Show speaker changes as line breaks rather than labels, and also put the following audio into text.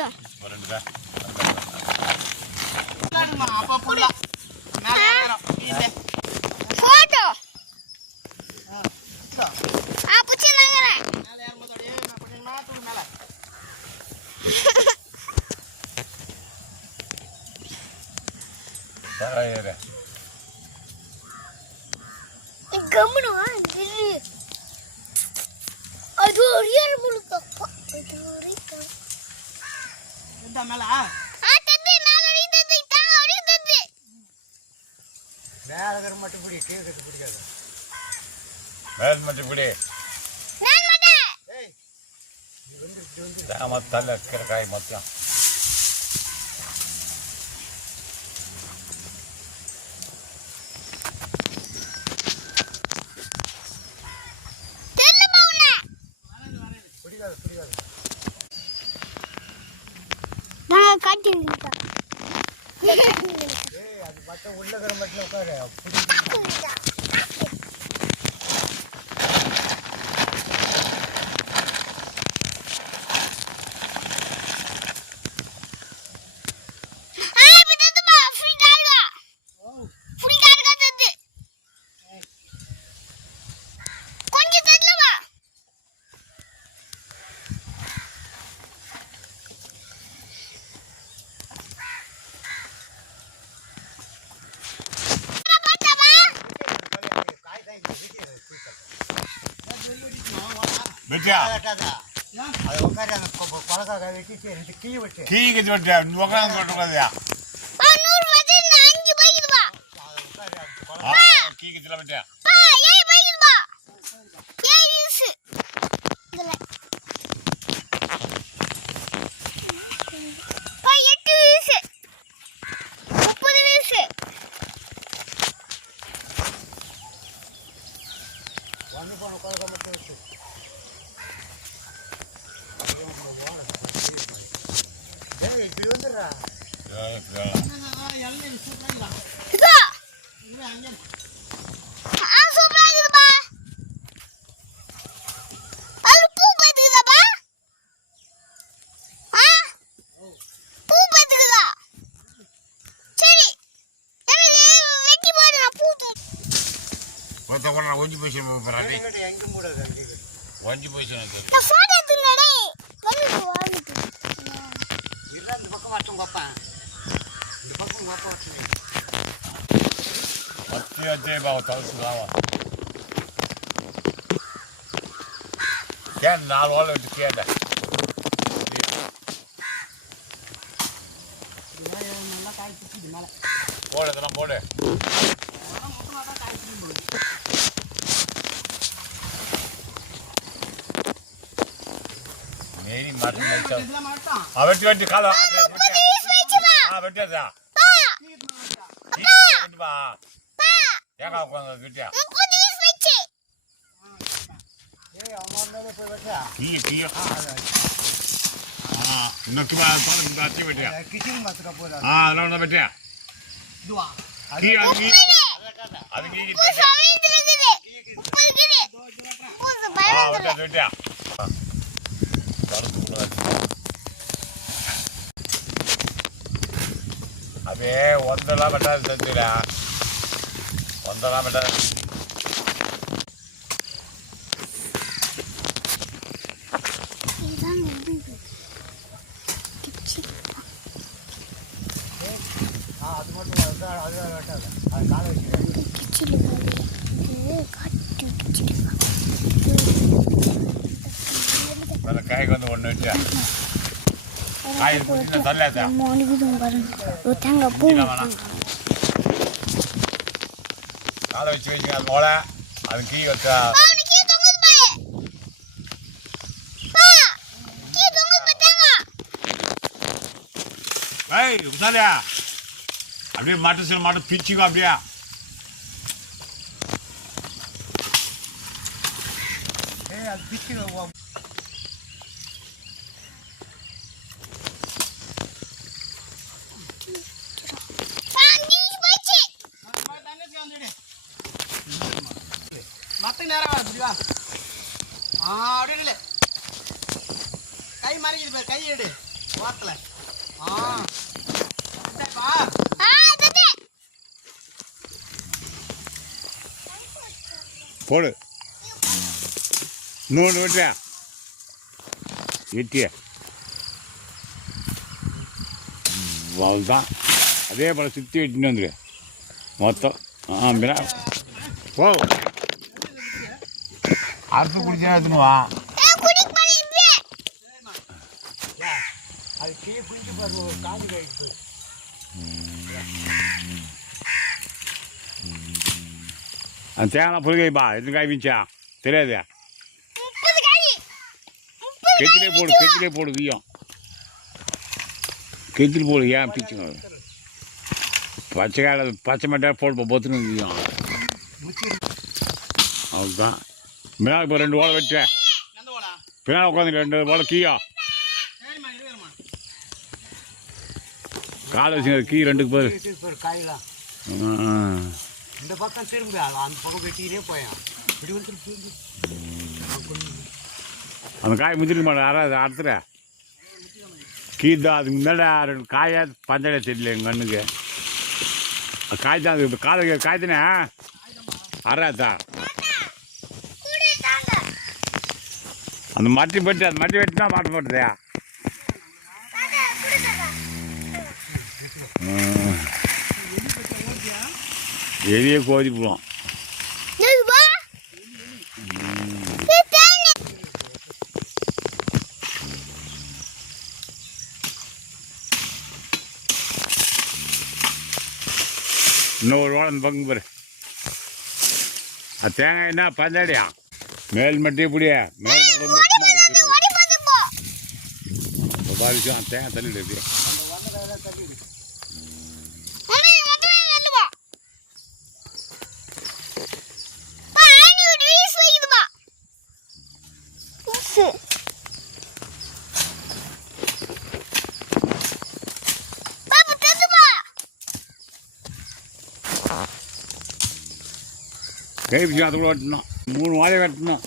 கொஞ்சம்
ஒரு ரெண்டு தான்
அப்பா புள்ள மேலே ஏறும் கீழே
போட்டோ வாங்குறேன்
மேலே ஏறும்போது அப்படியே நான் கொஞ்சம் நாத்துக்கு மேலே
ஏறு
கம்முனு வா இரு அது ஒரு ஏழு முழுக்க அது ஒரு க-
இந்த மேலே
ஆ தந்து மேல நீ தந்து தாங்க ஒரு தந்து
மேலே இருக்கிற மட்டும் பிடி கீழே இருக்கிறது பிடிக்காது.
மேல் மட்டும் இப்படி
நான் மாட்டேன்
ஏய் நீ வந்து இப்படி வந்து.
தாம தலை இருக்கிற காய் மொத்தம்.
பிடிக்காது பிடிக்காது.
நான் காட்டிருக்கேன்
ஏய் அது மட்டும் உள்ள மட்டும் உட்காரு பிடி
ஆ இப்ப தந்துமா ஃப்ரீ கார்டா ஃப்ரீ கார்டு தந்து கொஞ்சம் தெரியலமா
காய் காய் பிடிக்காது
வெட்டியா
அது உட்காரு அந்த கொலக்காய் வெட்டிட்டு ரெண்டு கீ விட்டு
கீ கட்டி வெட்டியா உட்காந்து
உட்காரு அந்த கொலக்காய்
கீ கட்டில வெட்டியா
பா ஏய் பைக்குது பா ஏய் யூஸ் இதுல பா எட்டு யூஸ் முப்பது யூஸ்
ஒன்று போன கொலக்காய் மட்டும் வச்சு ஏய் இப்படி வந்துடுறா
எல்லாம் சூப்பராக
இதோ
இல்லை அங்கே
ஆ சூப்பரா இருக்குதுப்பா அது பூ பத்துக்குதாப்பா ஆ பூ பத்துக்குதா சரி எனக்கு வெட்டி போடு நான் பூ தூ-
ஒருத்த கூட ஒஞ்சி ஒஞ்சி
நான் போட்டோ எடுத்துனடே வந்து வாங்கிட்டு
இல்லை இந்த பக்கம் மட்டும் பார்ப்பேன் இந்த பக்கம் பார்ப்பேன் வச்சுங்க
பத்து வச்சே பாவ தவசுலாவா கேன் நாலு ஓலை வச்சு கேட்டேன்
நல்லா மேலே.
போடு இதெல்லாம் போடு.
மொத்தமாக தான் காய் பிடிக்கும்
நெய் அப்படியே ஒத்தெல்லாம் வெட்டாது செஞ்சுடா.
ஒத்தெல்லாம்
வெட்டாது அது
மட்டும் அது வெட்டாது அது காலை
வைக்கிறேன் காய்க்கு வந்து ஒன்று வச்சா
மொழிகுதும் பாருங்க. ஒரு தேங்காய் பூ
காலை வச்சு அது மோளை அது கீ வச்சா. ஏய் உசாலியா அப்படியே மாட்டு சில மாட்டு பிச்சுக்கோ அப்படியே.
ஏய் அது பிச்சு
அஞ்சு போச்சு
தங்கச்சி வந்துடு மத்த நேரம் வா இப்படி வா ஆ அப்படி இல்லை கை மறைக்குது பாரு கை எடு. ஓரத்துல. ஆ. இந்தாப்பா.
ஆ தட்டு
போடு. இன்னொன்று வெட்டியா வெட்டிய. அவ்வளோதான் அதே போல் சுற்றி வெட்டின்னு வந்துடு மொத்தம். ஆ மிரா போ. அறுத்து குடிச்சா
மாட்டேன்
அது கீழே பிடிச்சி பாரு ஒரு காலி கழிப்பு
அந்த தேங்காய் புளிகைப்பா எத்தனை காய் வீச்சா? தெரியாது. கெத்திலே போடு கெத்திலே போடு வீயம். கெத்தில் போடு ஏன் பிச்சுங்க பச்சை காயில் பச்சை மட்டை போடு பொத்துன்னு வீயம். அவ்வளோதான் மிளகாய் இப்போ ரெண்டு ஓலை வெட்ட? பின்னால் உட்காந்து ரெண்டு ஓலை கீயா. காலை வச்சுங்க கீ ரெண்டுக்கு பேர்.
காயெல்லாம் இந்த பக்கம் திரும்பி அந்த பக்கம் வெட்டிக்கிட்டே போயான். இப்படி வந்து திரும்பி
அந்த காய் முந்திரிக்க மாட்டேன் யாராவது அறுத்துற? கீ தான் அதுக்கு முன்னாடி ரெண்டு காயா பஞ்சடைய தெரியல எங்கள் கண்ணுக்கு அது காய் தான் அது காலை காய் தானே? அறாத்தா
குடி தாங்க
அந்த மட்டி பட்டு அந்த மட்டி வெட்டி தான் பாட்டு
தாங்க குடி
கோதி போடும்
இன்னொரு
இன்னும் ஒரு வாழை அந்த பங்கு பாரு. அது தேங்காய் என்ன பந்தாடியா? மேல் மட்டி இப்படியே மேல் மட்டி
ஓடி வந்து ஓடி வந்து போ
பாரிசு அந்த தேங்காய் தள்ளிடு இப்படியே
அம்மா வந்து வந்து போ. பா
மூணு வாழை வெட்டணும்.